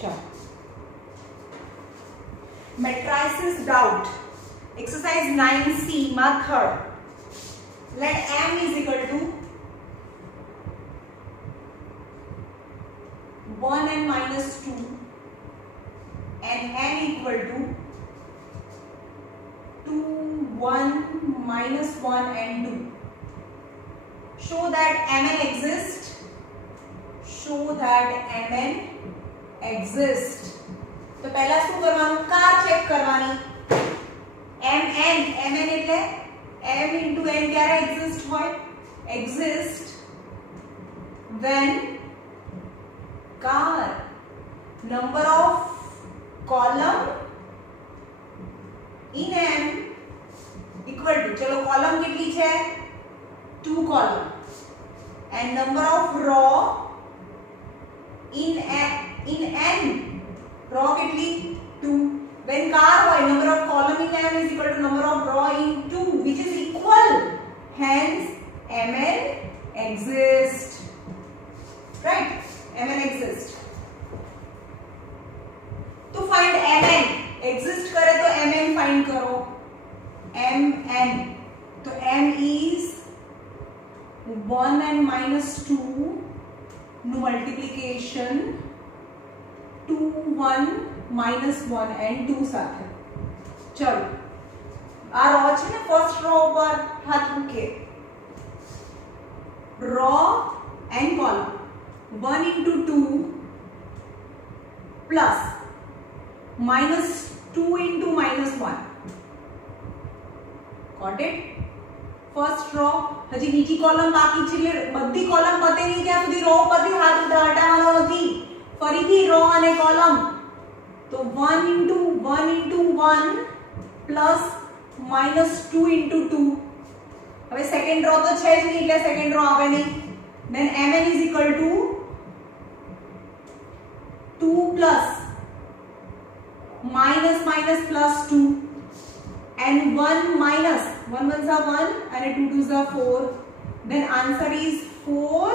चलो matrices doubt exercise 9C method let m is equal to 1 and minus 2 and n equal to 2 1 minus 1 and 2. Show that mn exists. Show that mn exists. तो पहला શું કરવાનું car check કરવાની mn એટલે m into n ક્યારે exist હોય exist when car number of column in m equal to चलो column કેટલી છે 2 column and number of row in n row કેટલી 2 when car હોય number of column in m is equal to number of row in 2 which is equal hence mn exists right mn exists to find mn exist करे तो mn find करो mn तो m is 1 and minus 2 નું multiplication 2 1 minus 1 and 2 સાથે ચલો આ row છે ને ફર્સ્ટ રો પર હાથ મૂકે રો and column 1 into 2 plus minus 2 into minus 1 got it first row हजी बीजी कॉलम बाकी છે એટલે બધી કોલમ પતે નહીં ત્યાં સુધી રો પરથી હાથ હટાવવાનો નથી ફરીથી રો અને કોલમ તો 1 into 1 plus minus 2 into 2 હવે સેકન્ડ રો તો છે જ નહીં એટલે સેકન્ડ રો આવે નહીં then mn is equal to 2 plus minus plus 2 and 1 minus 1 ones are 1 and 2 twos are 4 then answer is 4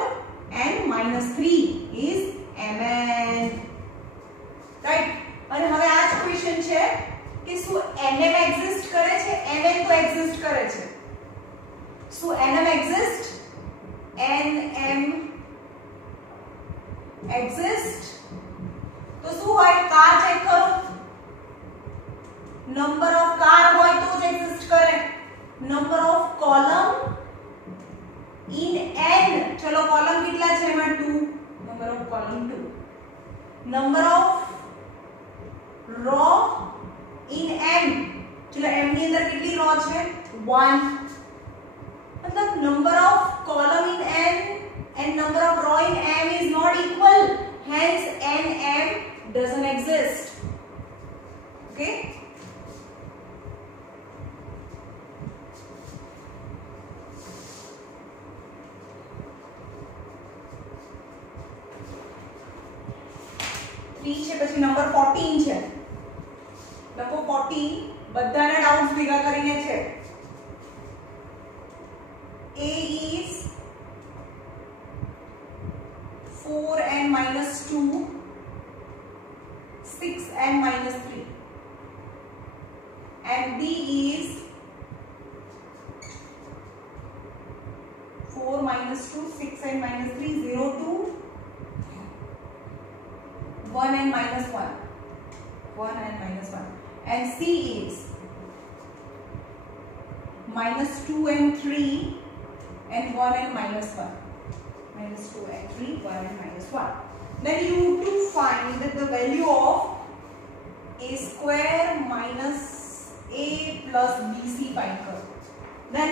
and minus 3 is mn right અને હવે આ જ ક્વેશ્ચન છે કે શું nm એક્ઝિસ્ટ કરે છે mn તો એક્ઝિસ્ટ કરે છે શું nm એક્ઝિસ્ટ nm એક્ઝિસ્ટ તો શું હોય કાર ચેક કરો नंबर ऑफ कार હોય તો જ એક્ઝિસ્ટ કરે number of column in n ચલો કોલમ કેટલા છે એમાં 2 number of column 2 number of row in m ચલો m ની અંદર કેટલી રો છે 1 मतलब number of column in n and number of row in m is not equal hence nm doesn't exist okay છે પછી નંબર 14 છે લખો 14 બધાના ડાઉટ્સ ભેગા કરીને છે a is 4 and minus 2 6 and minus 3 and b is 4 minus 2 6 and minus 3 0 2 1 and minus 1 and minus 1 and C is minus 2 and 3 and 1 and minus 1 minus 2 and 3 1 and minus 1 then you have to find the value of a square minus a plus bc find करो then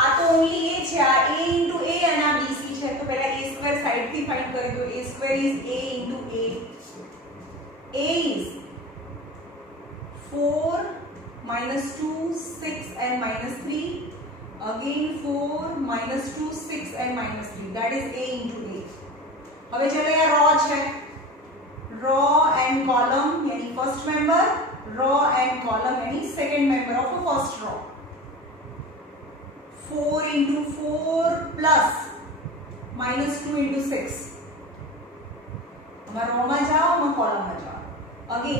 आ तो only a છે आ a into a અને આ bc છે તો પહેલા a square side થી find કરી દો a square is a into a is 4 minus 2 6 and minus 3 again 4 minus 2 6 and minus 3 that is a into a હવે ચલો આ રો છે રો and column यानी first member row and column यानी second member of the first row 4 into 4 plus minus 2 into 6 આમાં રો માં જાઓ, આમાં કોલમ માં જાઓ. અગેન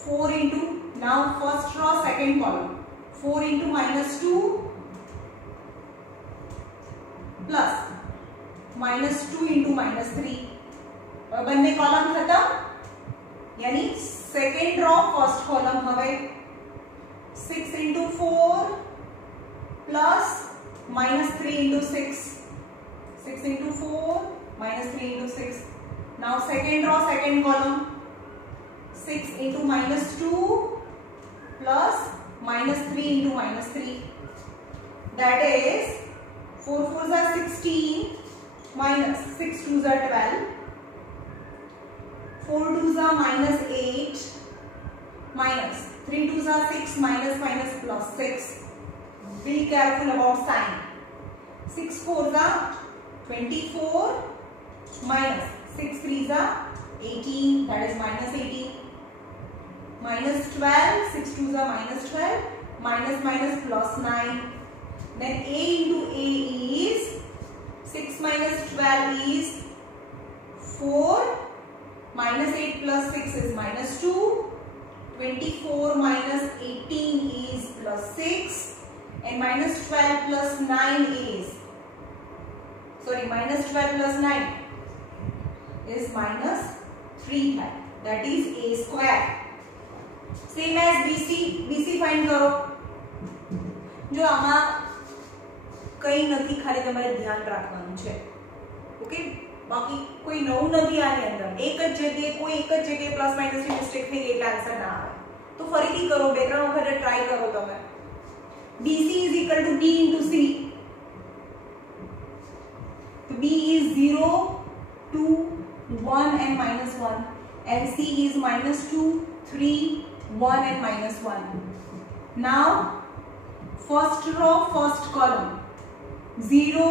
4 into, now first row second column, 4 into -2 plus -2 into -3. બંને કોલમ ખતમ, यानी सेकेंड रो फर्स्ट कॉलम હવે 6 into 4 plus -3 into 6, 6 into 4 -3 into 6. Now second row second column 6 into -2 plus -3 into -3, that is 4 4s are 16 minus 6 2s are 12, 4 2s are -8 minus 3 2s are 6 minus plus 6. Be careful about sign. 6 4s are 24 minus 6 3s are 18, that is -18, minus 12, 6 2s are -12, minus plus 9. Then a into a is 6 minus 12 is 4, -8 plus 6 is -2, 24 minus 18 is plus 6, and -12 plus 9 is, sorry, -12 plus 9 is -3 થાય, that is a square. Same as BC. BC find करो. जो આમાં કઈ નથી, ખાલી તમારે ધ્યાન રાખવાનું છે. ઓકે, બાકી કોઈ નવું નથી આની અંદર. એક જ જગ્યાએ કોઈ એક જ જગ્યાએ પ્લસ માઈનસ ની મિસ્ટેક થઈ ગઈ એટલે આન્સર ના આવે. તો ફરીથી કરો, બે ત્રણ વખત ટ્રાય કરો તમે. BC is equal to B into C. So B is 0, 2, 1 and -1, and C is -2, 3, 1 and -1. Now first row first column 0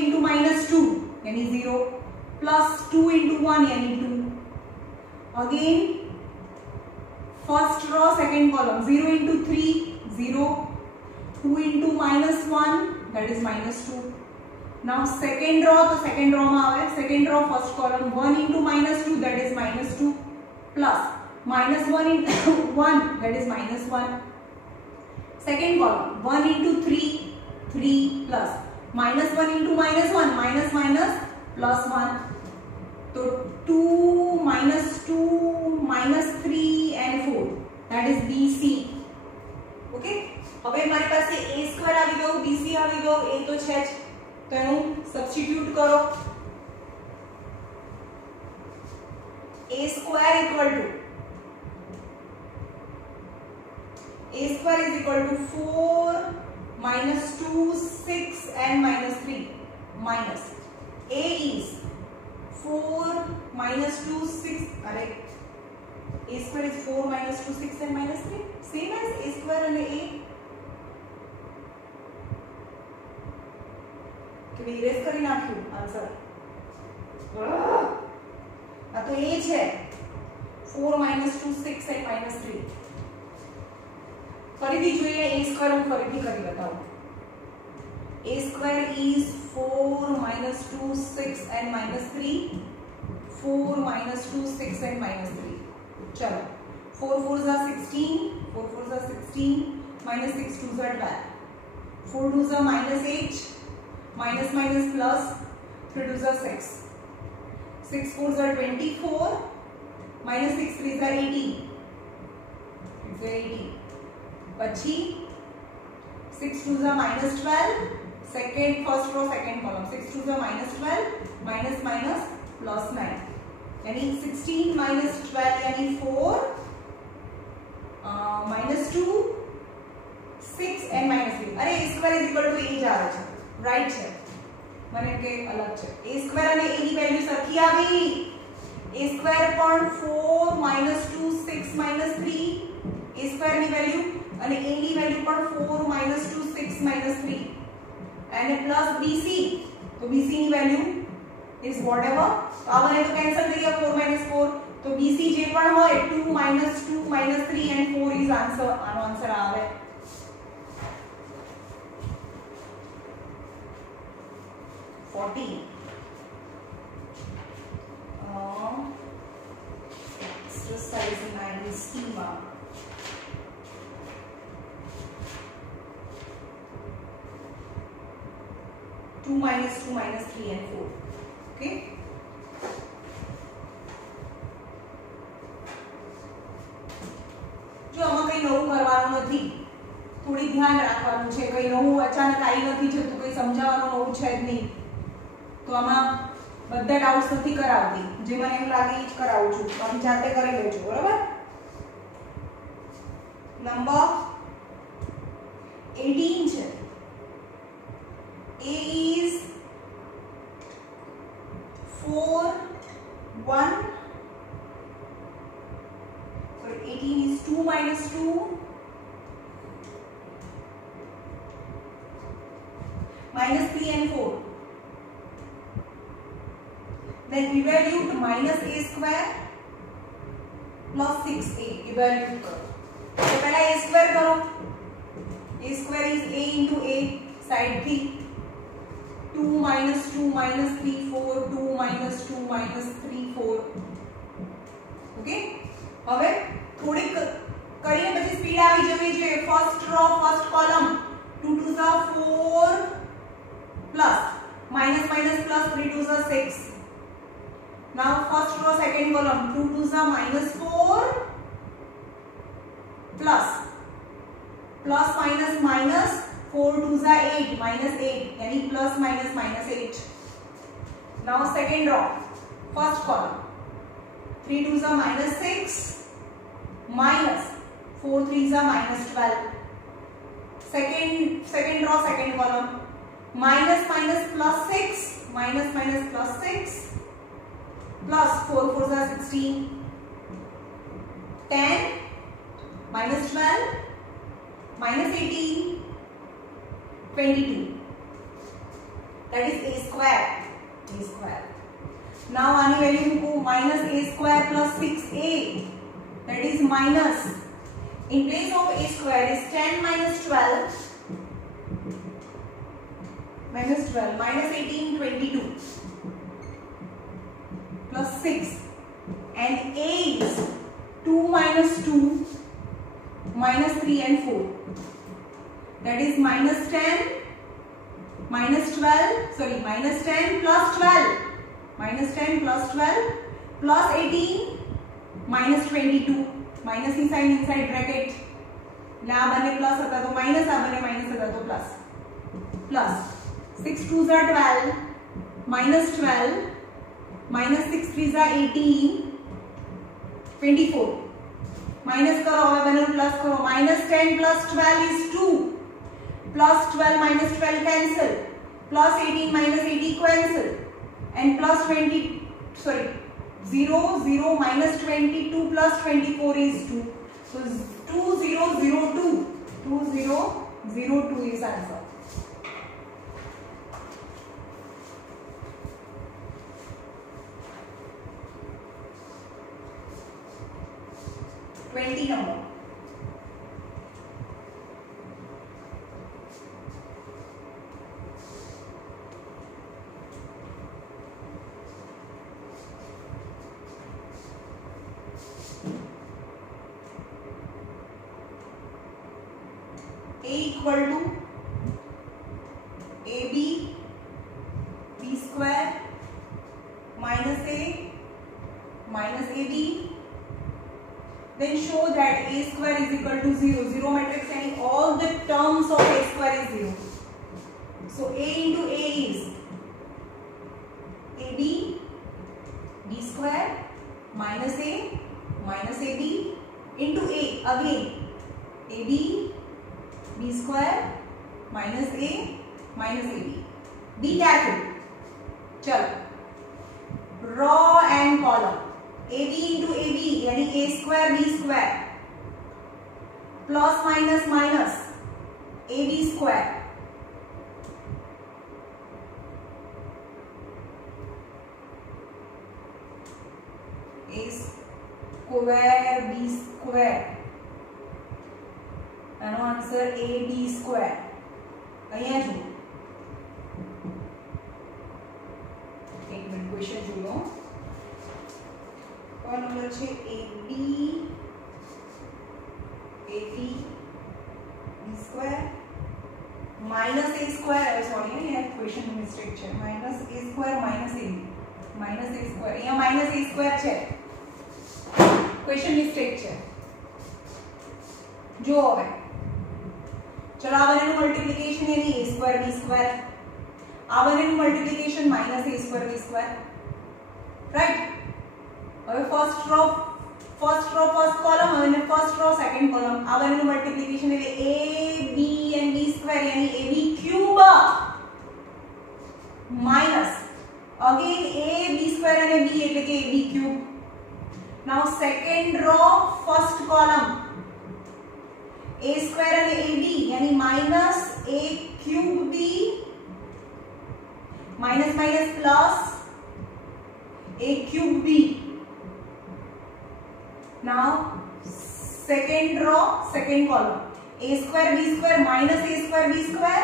into -2 यानी 0 plus 2 into 1 यानी 2. Again first row second column 0 into 3 0, 2 into -1 that is -2. Now second row, तो second row में आवे, second row first column 1 into -2 that is -2 plus -1 into 1 that is -1. Second column 1 into 3 3 plus -1 into -1 minus plus 1. So 2 -3 and 4 that is BC. Okay, હવે મારી પાસે a square આવી ગયો, BC આવી ગયો, a તો છે જ, તો એનું સબસ્ટિટ્યુટ કરો. a square equal to a square is equal to 4 -2 6 and -3 minus a is 4 -2 6, अरे a square is 4 -2 6 and -3, same as a square and a. तो इरेज કરી નાખ્યું આન્સર. આ તો a છે, 4 -2 6 and -3. ફરીથી જોઈએ, a સ્ક્વેર હું ફરીથી કરી બતાવું. a square is 4 -2 6 and -3, 4 -2 6 and -3. चलो 4 4s are 16, 4 4s are 16, -6 2s are 12, 4 2s are -8, minus plus 3 2s are 6, 6 4s are 24, -6 3s are 18, it's 18. પછી 6 2s are -12, second first row second column 6 2s are -12, minus plus 9, यानी 16 minus 12 यानी 4, -2 6 and -3. अरे a square is equal to a જ આવે છે, રાઈટ છે, મને કે અલગ છે. a square અને a ની વેલ્યુ સરખી આવી. a square પણ 4 -2 6 -3, a square ની વેલ્યુ અને a ની વેલ્યુ પણ 4 -2 6 -3 અને પ્લસ bc, તો bc ની વેલ્યુ is whatever. તો આ બને તો કેન્સલ થઈ ગયા, 4 4, તો bc જે પણ હોય 2 -3 and 4 is answer. આનો આન્સર આવે 14. exercise 9 schema. Two minus 3 and 4. Okay. જો આમાં કઈ નવું કરવાનું નથી, થોડી ધ્યાન રાખવાનું છે, કઈ નવું અચાનક આવી નથી જતું, કઈ સમજાવવાનું નવું છે જ નહીં, તો આમાં બધા ડાઉટ્સ નથી કરાવતી, જે મને એવું લાગે એ જ કરાવું છું, તમે જાતે કરી લેજો, બરાબર. નંબર 18 છે. A is 4 1 sorry 18 is 2 minus 2 minus 3 and 4. Then evaluate minus a square plus 6a. Evaluate करो. तो पहला a square करो. A square is a into a side 3. 2 minus 2 minus 3 4. 2 minus 2 minus 3 4. Okay. હવે થોડી કરીને પછી સ્પીડ આવી જવી જોઈએ. ફર્સ્ટ રો ફર્સ્ટ કોલમ 2 2 ઝા 4 પ્લસ માઈનસ માઈનસ પ્લસ 3 2 ઝા 6. Now first row second column 2 2 ઝા minus 4 plus minus minus 4 2 ઝા 8 minus 8 यानी plus minus minus 8. Now second row first column 3 2 ઝા minus 6 minus 4 3 ઝા minus 12. Second row second column minus minus plus 6 minus minus plus 6 plus 4 4 ज़ा 16 10 minus 12 minus 18 22. That is a square. Now आनी वैल्यू को minus a square plus 6a. That is minus. In place of a square is 10 minus 12 minus 18 22 plus 6, and a is 2 minus 2 minus 3 and 4. That is minus 10 minus 12 sorry minus 10 plus 12 minus 10 plus 12 plus 18 minus 22. minus की sign inside bracket, ना बने प्लस होता तो माइनस, आ बने माइनस होता तो प्लस. 6 2 ज़ा 12 minus 12 minus 6 3 ज़ा 18 24. माइनस करो और बने प्लस करो. minus 10 plus 12 is 2 plus 12 minus 12 cancel plus 18 minus 80 cancel and plus 0 0 minus 22 plus 24 is 2. So 2002 is answer. number. A equal to AB B square minus A minus AB. Then show that A square is equal to 0. 0 matrix and all the terms of A square is 0. So A into A is AB B square minus A minus AB into A again AB B square minus A minus AB. Be careful. चलो raw and column AB into AB यानी A square B square plus minus minus AB square A square B square. આનો answer AB square. અહીંયા જુઓ, એક minute question જોયો. કોણ નંબર છે AB b square minus a square, sorry અહીંયા question mistake છે, minus a square minus ab minus a square, અહીંયા માઇનસ a સ્ક્વેર છે, ક્વેશ્ચન મિસ્ટેક છે. જો હવે ચલો આ બંનેનું મલ્ટીપ્લિકેશન એની a સ્ક્વેર b સ્ક્વેર, આ બંનેનું multiplication minus a square b square, right. હવે ફર્સ્ટ રો ફર્સ્ટ કોલમ અને ફર્સ્ટ રો સેકન્ડ કોલમ, આ બંનેનું મલ્ટીપ્લિકેશન એટલે a b and b square यानी ab cube minus again a b square અને b એટલે કે ab cube. Now second row first column a square અને ab यानी minus a cube b minus minus plus a cube b. Now second row second column a square b square minus a square b square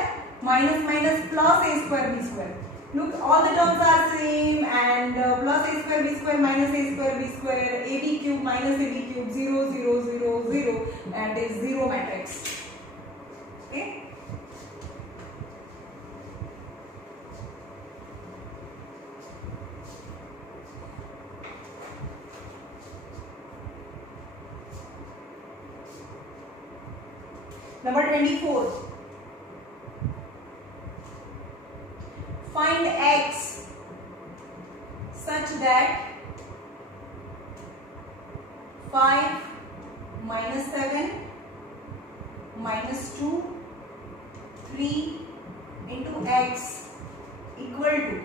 minus minus plus a square b square. Look, all the terms are same and plus a square b square minus a square b square, ab cube minus ab cube, 0 0 0 0 and is 0 matrix. Okay. Number 24. Find x such that 5 minus 7 minus 2 3 into x equal to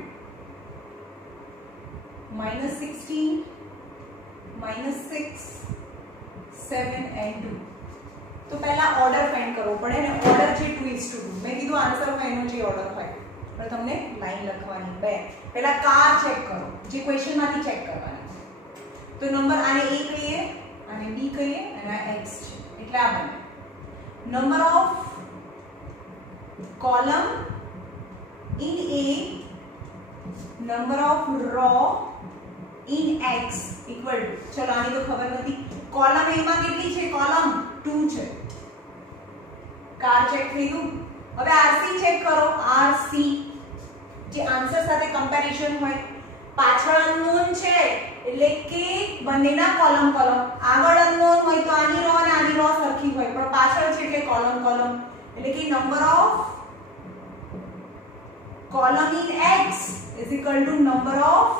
minus 16 minus 6 7 and 2. तो पहला order find करવો પડે ને ઓર્ડર છે 2:2. મેં કીધું આન્સરમાં એનો જે ઓર્ડર હોય પણ તમને લાઈન લખવાની બે. પહેલા કાર ચેક કરો, જે ક્વેશ્ચનમાંથી ચેક કરવાના. તો નંબર આને a કહીએ, આને b કહીએ અને આ x છે એટલે આ બને. Number of column in a, number of row in x equal to, ચલો આની તો ખબર નથી. કોલમ a માં કેટલી છે? કોલમ 2 છે. કાર ચેક થઈ ગયું. હવે RC ચેક કરો. RC જે આન્સર સાથે કમ્પેરિઝન હોય, પાછળ અનનોન છે એટલે કે બંનેના કોલમ આગળ અનનોન હોય તો આની રો અને આની રો સરખી હોય, પણ પાછળ છે એટલે કોલમ એટલે કે number of column in x is equal to number of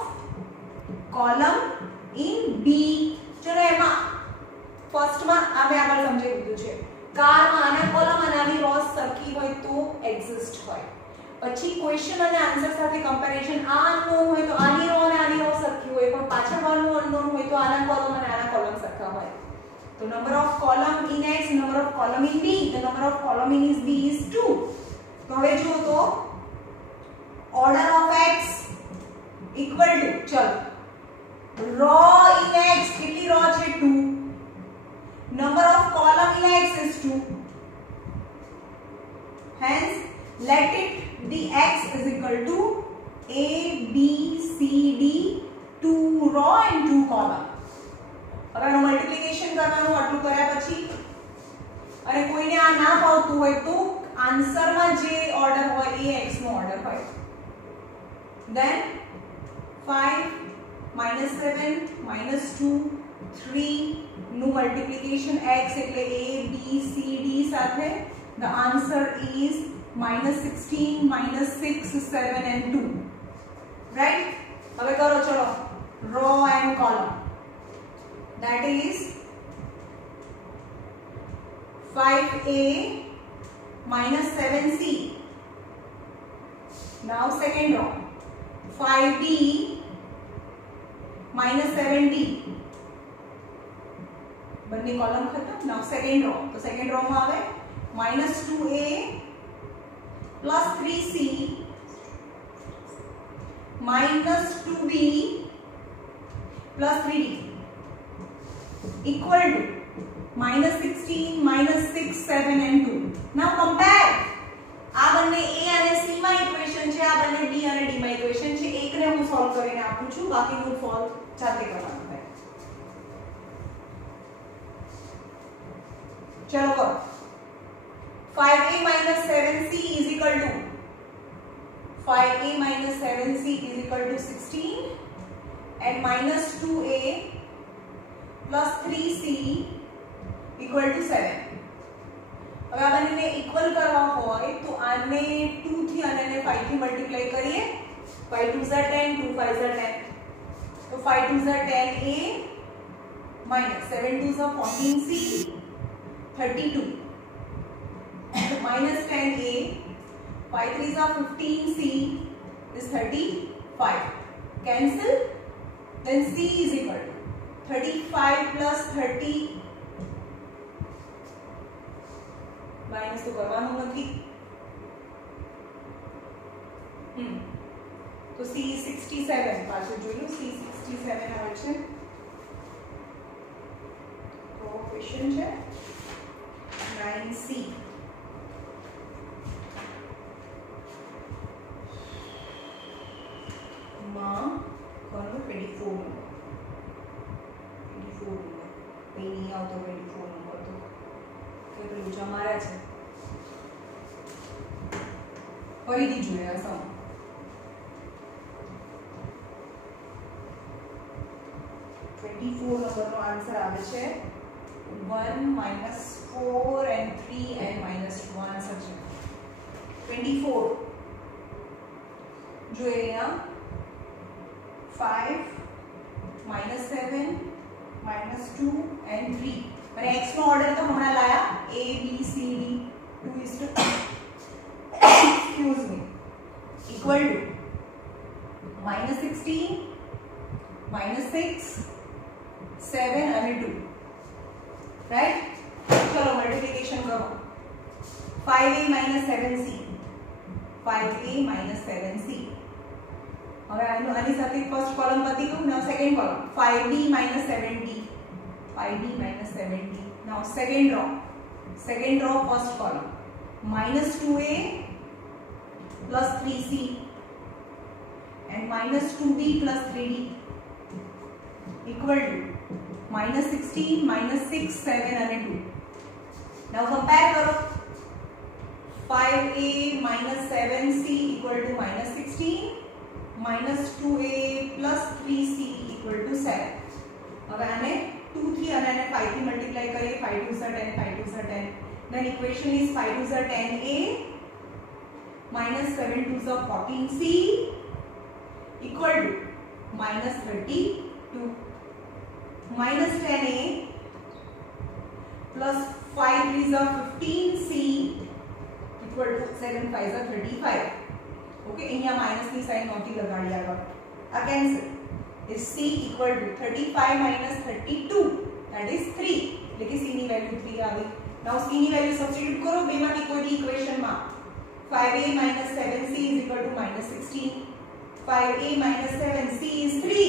column in b. ચલો એમાં ફર્સ્ટમાં આપણે આગળ સમજાવી દીધું છે. કારમાં આના કોલમ અને આની રો સરખી હોય તો એક્ઝિસ્ટ હોય. પછી ક્વેશ્ચન અને આન્સર સાથે કમ્પેરિઝન, આ અનનોન હોય તો આની રો અને આની રો સરખી હોય, પણ પાછળવાળું અનનોન હોય તો આના કોલમ અને આના કોલમ સરખા હોય. તો number of column in x, number of column in b, the number of column in is b is 2. તો હવે જુઓ તો order of x equal to, ચલો રો ઇન x કેટલી રો છે? 2. Number of column in x is 2. Hence, let it be x is equal to a, b, c, d, 2 row and 2 column. હવે આનું મલ્ટીપ્લિકેશન કરવાનું આટલું કર્યા પછી, અને કોઈને આ ના ફાવતું હોય તો આન્સરમાં જે ઓર્ડર હોય એ x નો ઓર્ડર હોય. Then 5 minus 7 minus 2 3 નું મલ્ટીપ્લિકેશન x એટલે a b c d સાથે, the answer is minus 16 minus 6 7 and 2, right? હવે કરો ચલો row and column, that is 5a minus 7c. Now second row 5b minus 7d, બંને કોલમ ખતમ. નાउ સેકન્ડ રો, તો સેકન્ડ રો માં આવે -2a plus 3c minus 2b plus 3d equal to -16 minus 6 7 and 2. now compare. આ બંને a અને c માં ઇક્વેશન છે, આ બંને b અને d માં ઇક્વેશન છે. એકને હું સોલ્વ કરીને આપું છું, બાકીનું સોલ્વ જાતે કરવાનું છે. चलो करो 5a minus 7c is equal to 5a minus 7c is equal to 16 and minus 2a plus 3c equal to 7. હવે આ બંનેને ઇક્વલ કરવા હોય તો આને 2 થી અને 5 થી મલ્ટીપ્લાય કરીએ 5 2s are 10 2 5s are 10 તો 5 2s are 10a minus 7 2s are 14c 32 minus 10a 5 3s are 15c is 35 cancel then c is equal to 35 plus 30 माइनस तो करवानो નથી तो c 67 પાછું જોયું c 67 આવે છે તો ક્વેશ્ચન છે 9c માં કોનો 24 નંબર એ નહીં આવતો 24 નંબર તો કે પેલું જમારા છે ફરીથી જોઈએ આ સમ 24 નંબરનો આન્સર આવે છે 1 minus 4 and 3 and minus 1 સચિન 24 જોઈએ અહીંયા 5 minus 7 minus 2 and 3 અને x નો ઓર્ડર તો હમણાં લાયા a b c d 2 is to excuse me equal to minus 16 minus 6 7 and 2 right चलो मल्टीप्लिकेशन करो 5a minus 7c 5a minus 7c હવે આની સાથે ફર્સ્ટ કોલમ પતી ગયું now second column 5b minus 7d 5b minus 7d now second row first column minus 2a plus 3c and minus 2b plus 3d equal to minus 16 minus 6 7 and 2 now compare करो 5a minus 7c equal to minus 16 minus 2a plus 3c equal to 7 હવે આને 2 થી અને 5 થી મલ્ટીપ્લાય કરીએ 5 2s are 10 5 2s are 10 then equation is 5 2s are 10a minus 7 2s are 14c equal to minus 32 minus 10a plus 5 3s are 15c equal to 7 5s are 35 okay અહીંયા માઈનસ ની સાઈન નહોતી લગાડી આગળ આ cancel is c equal to 35 minus 32 that is 3 એટલે કે c ની વેલ્યુ 3 આવી now c ની વેલ્યુ સબસ્ટિટ્યુટ કરો બેમાંથી કોઈ બી ઇક્વેશન માં 5a minus 7c is equal to minus 16 5a minus 7c is 3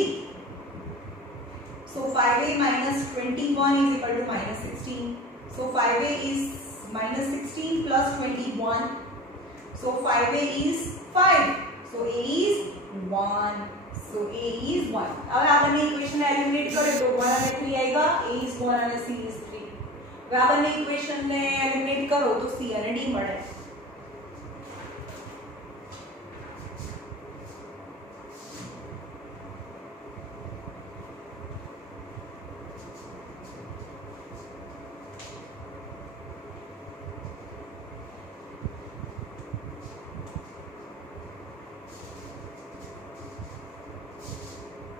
so 5a minus 21 is equal to minus 16 so 5a is minus 16 plus 21 so 5a is 5 so a is 1 so a is 1 હવે આ બંને ઇક્વેશન ને એલિમિનેટ કરે તો 1 અને 3 આएगा a is 1 અને c is 3 હવે આ બંને ઇક્વેશન ને એલિમિનેટ કરો તો c અને d મળે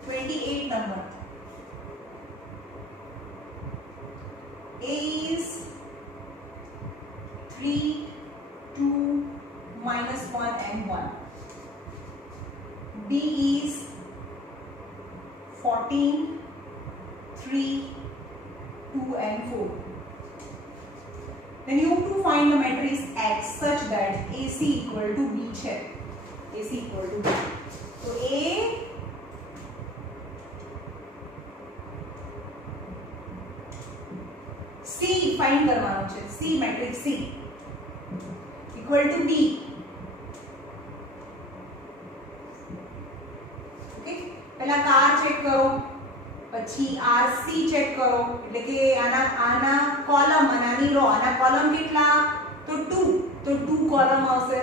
28 number. A is 3, 2, minus 1 and 1. B is 14, 3, 2 and 4. Then you have to find the matrix X such that AC equal to B check. AC equal to B. So A C find करवाना चाहिए. C matrix C equal to B. Okay. पहला car check करो. પછી RC check કરો એટલે કે આના કોલમ અને આની રો. આના કોલમ કેટલા તો 2, તો 2 કોલમ આવશે.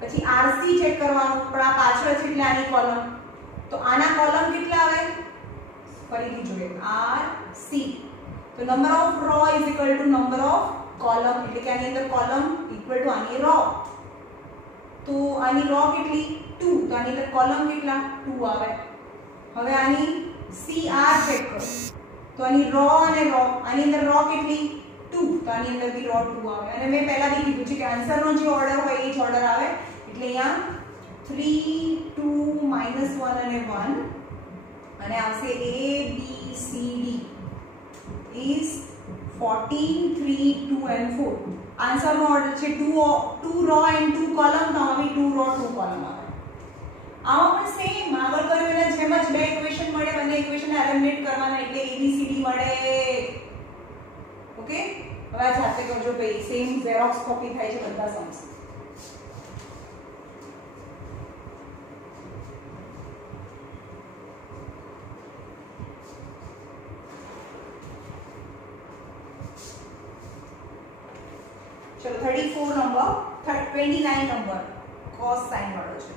પછી RC ચેક કરવાનું પણ આ પાછળ છે એટલે આની કોલમ. તો આના કોલમ કેટલા આવે ફરીથી જોઈએ RC. તો number of row is equal to number of column એટલે કે આની અંદર કોલમ ઇક્વલ ટુ આની રો. તો આની રો કેટલી 2, તો આની અંદર કોલમ કેટલા 2 આવે. હવે આની CR ચેક કરો તો આની રો અને રો આની અંદર રો કેટલી 2, તો આની અંદર બી રો 2 આવે. અને મેં પહેલા બી કીધું છે કે આન્સરનો જે ઓર્ડર હોય એ જ ઓર્ડર આવે. એટલે અહીંયા 3 2 -1 અને 1 અને આવશે A B C D is 14 3 2 and 4. આન્સરનો ઓર્ડર છે 2 રો એન્ડ 2 કોલમ. તો આમાં બી 2 રો 2 કોલમ આવે. આમાં પણ સેમ આગળ કર્યું એના જેમ જ બે ઇક્વેશન મળે, બંને ઇક્વેશન એલિમિનેટ કરવાના એટલે ABCD મળે. ઓકે, હવે આ જાતે કરજો ભાઈ, સેમ ઝેરોક્સ કોપી થાય છે બધા સમ્સ. ચલો 34 નંબર 29 નંબર cos sin વાળો છે.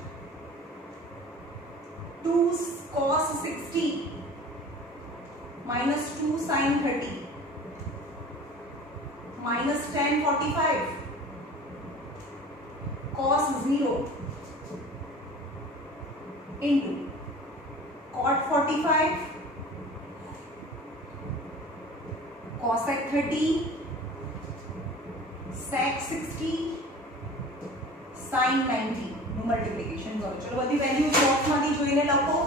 2 cos 60 minus 2 sin 30 minus tan 45 cos 0 into cot 45 cosec 30 sec 60 sin 90 નું મલ્ટીપ્લિકેશન કરો. ચલો બધી વેલ્યુઝ બોક્સમાંથી જોઈને લખો.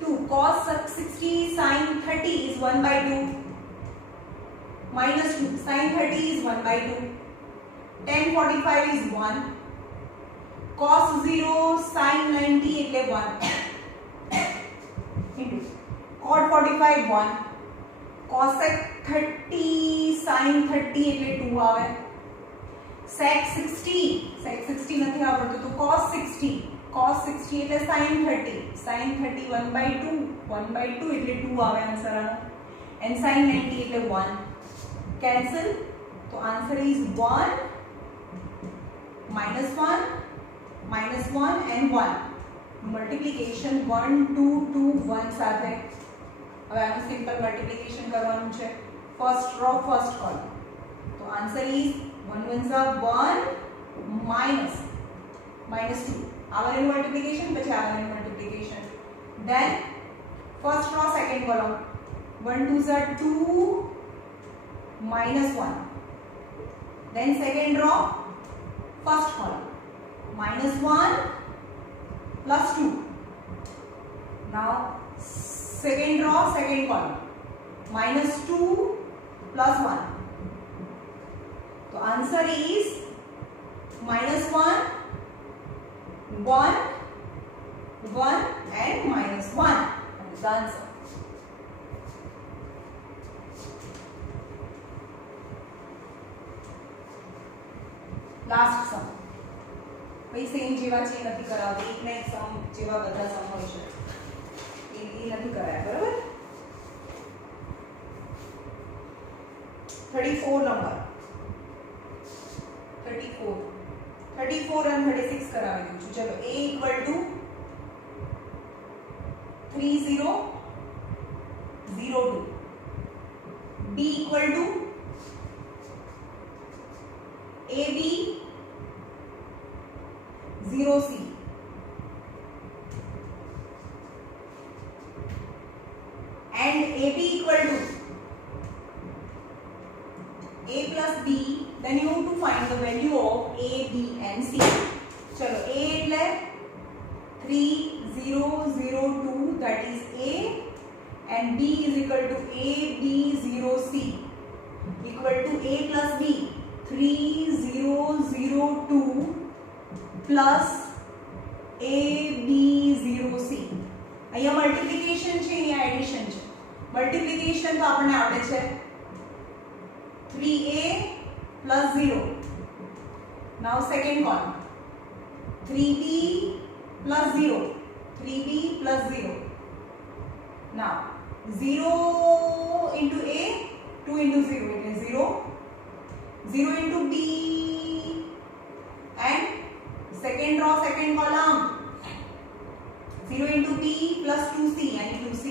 2 cos 60 sin 30 is 1/2 minus 2 sin 30 is 1/2 tan 45 is 1 cos 0 sin 90 એટલે 1 into cot 45 1 cosec 30 sin 30 એટલે 2 આવે. sec 60 નથી આવડતું તો cos 60 એટલે sin 30 1/2 એટલે 2 આવે આન્સર આનો. and sin 90 એટલે 1 cancel. તો આન્સર is 1 -1 and 1 મલ્ટીપ્લિકેશન 1 2 2 1 સાથે. હવે આનું સિમ્પલ મલ્ટીપ્લિકેશન કરવાનું છે. First row first column. તો આન્સર is 1 1 1 minus 2 આવાનું મલ્ટીપ્લિકેશન પછી આવાનું multiplication. then first row second column 1 2 2 minus 1. then second row first column -1 plus 2. now second row second column -2 plus 1. So answer is -1 1 1 and -1. That is the answer. Last sum. भाई सेम जेवा છે નથી કરાવતી. એક ને એક સમ જેવા બધા સમ હોય છે એ નથી કરાયા. બરાબર. 34 નંબર 34 and 36 કરાવી દઉં છું. ચલો A equal to 3002 B equal to AB 0C and AB equal to A plus B. then you have to find the value of A, B and C. चलो A એટલે 3002 that is A and B is equal to AB0C equal to A plus B 3002 plus AB0C. અહીંયા મલ્ટીપ્લિકેશન છે અહીંયા એડિશન છે. મલ્ટીપ્લિકેશન તો આપણને આવડે છે 3A plus 0. now second column 3B plus 0 now 0 into A, 2 into 0 એટલે 0, 0 into B, and second row, second column, 0 into B plus 2C and 2C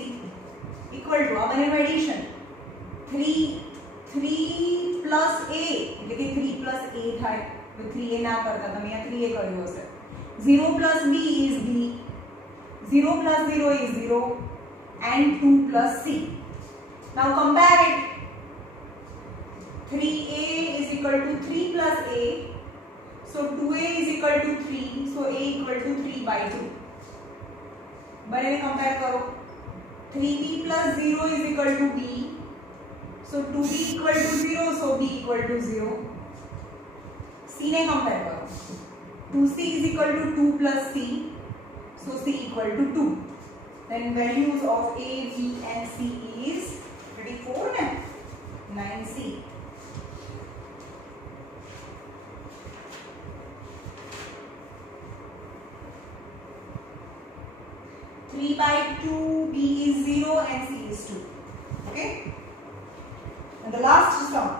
equal to, अब बने addition 3 plus A એટલે કે 3 plus A થાય તો 3A ના કરતા તમે અહીંયા 3A કર્યું હશે. 0 plus B is B, 0 plus 0 is 0, and 2 plus C. Now compare it. 3A is equal to 3 plus A, so 2A is equal to 3, so A equal to 3 by 2. बने compare करो. 3B plus 0 is equal to B, so 2B equal to 0, so B equal to 0. C ने compare करो. 2C is equal to 2 plus C, so C equal to 2. Then values of A, B and C is 34 and 9C. 3 by 2, B is 0 and C is 2. Okay? And the last sum.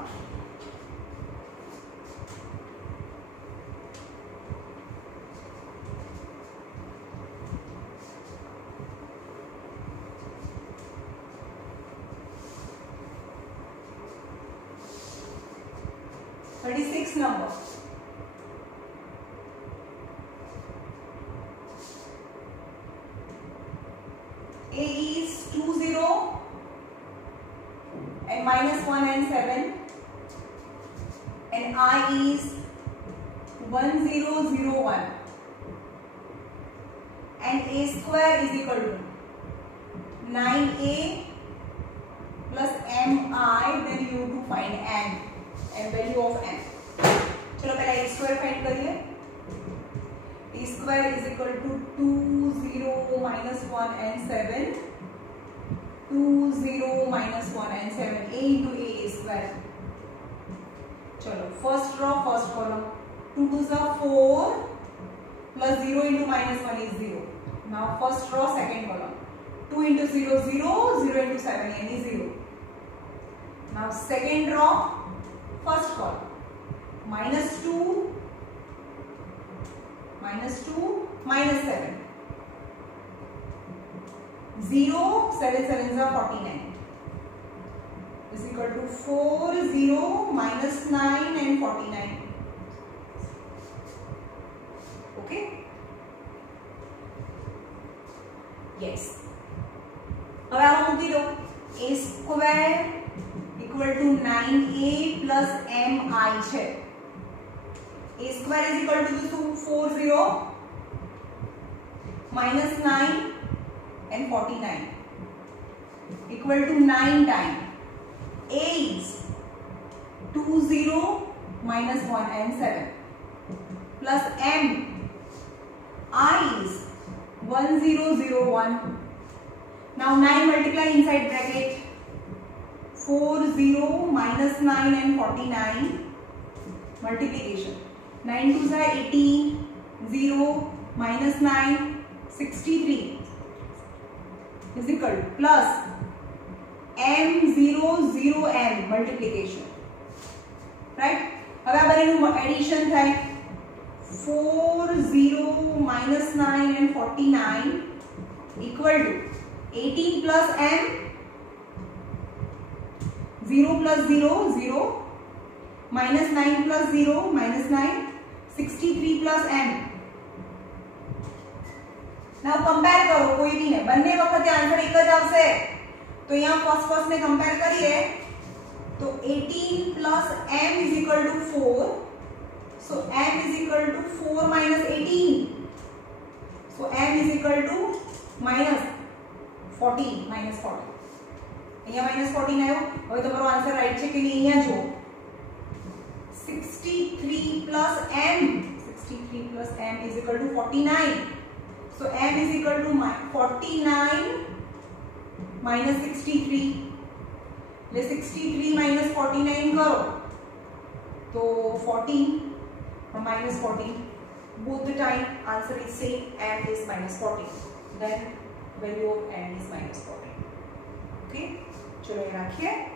Number. A is 2 0 and minus 1 and 7, and I is 1 0 0 1, and A square is equal to 9A plus MI. Then you have to find N and value of N. चलो पहले a square find करिए. a square is equal to 2 0 minus 1 and 7, 2 0 minus 1 and 7, a into a square. चलो first row first column, 2 2s are 4 plus 0 into minus 1 is 0. Now first row second column, 2 into 0 0, 0 into 7 yani 0. Now second row first column, minus 2 minus 7, 0 7 7s are 49 is equal to 4 0 minus 9 and 49. Okay, yes. હવે આ મૂકી દો. a square equal to 9a plus mi છે. a square is equal to 40 minus 9 and 49 equal to 9 times. A is 20 minus 1 and 7 plus m I is 1001. Now 9 multiply inside bracket. 40 minus 9 and 49 multiplication. 9 2s are 18, 0 minus 9 63 is equal to plus m0 0 m multiplication. Right? હવે આ બંનેનું એડિશન થાય. 4 0 minus 9 and 49 equal to 18 plus m, 0 plus 0 0, minus 9 plus 0 minus 9, 63 plus m. Now compare करो कोई भी ने, બંને વખતે આન્સર એક જ આવશે. તો यहाँ फर्स्ट ने कंपेयर करिए तो 18 plus m is equal to 4. So m is equal to 4 minus 18. So m is equal to minus 14 minus 40. અહીંયા minus 14 આવ્યો. હવે તમારો આન્સર રાઈટ છે કે નહીં અહીંયા જો. 63 plus m, 63 plus m is equal to 49. So m is equal to 49 minus 63. ले 63 minus 49 करो तो 14 और minus 14. Both the time answer is same, m is minus 14. Then value of m is minus 14. ओके चलो ये रखिए।